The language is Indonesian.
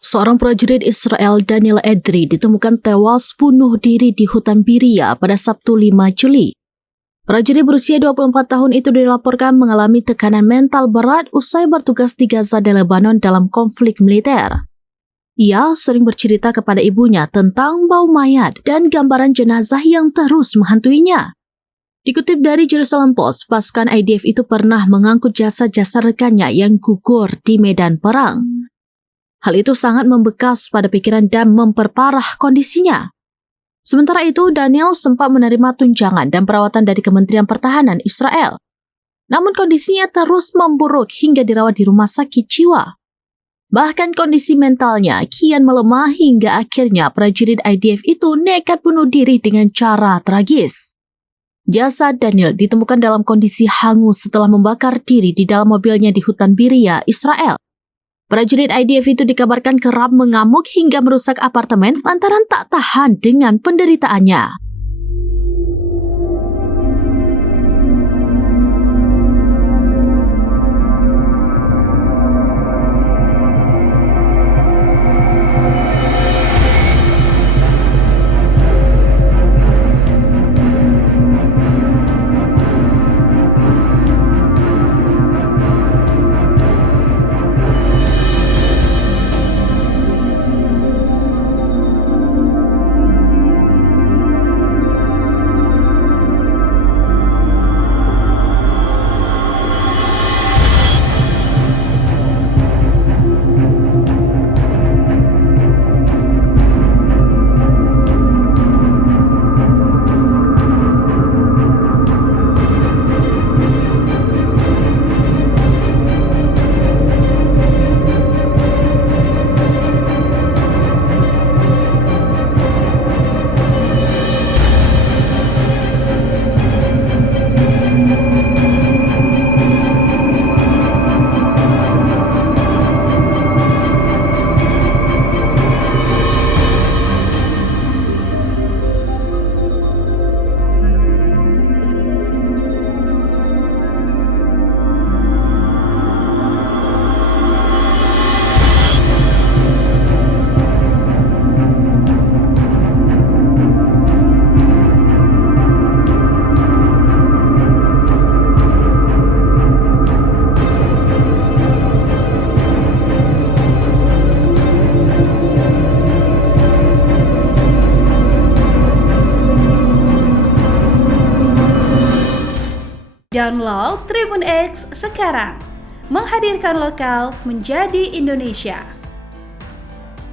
Seorang prajurit Israel, Daniel Edri, ditemukan tewas bunuh diri di hutan Biria pada Sabtu 5 Juli. Prajurit berusia 24 tahun itu dilaporkan mengalami tekanan mental berat usai bertugas di Gaza dan Lebanon dalam konflik militer. Ia sering bercerita kepada ibunya tentang bau mayat dan gambaran jenazah yang terus menghantuinya. Dikutip dari Jerusalem Post, pasukan IDF itu pernah mengangkut jasad-jasad rekannya yang gugur di medan perang. Hal itu sangat membekas pada pikiran dan memperparah kondisinya. Sementara itu, Daniel sempat menerima tunjangan dan perawatan dari Kementerian Pertahanan Israel. Namun kondisinya terus memburuk hingga dirawat di rumah sakit jiwa. Bahkan kondisi mentalnya kian melemah hingga akhirnya prajurit IDF itu nekat bunuh diri dengan cara tragis. Jasad Daniel ditemukan dalam kondisi hangus setelah membakar diri di dalam mobilnya di hutan Biria, Israel. Prajurit IDF itu dikabarkan kerap mengamuk hingga merusak apartemen lantaran tak tahan dengan penderitaannya. Download Tribun X sekarang, menghadirkan lokal menjadi Indonesia.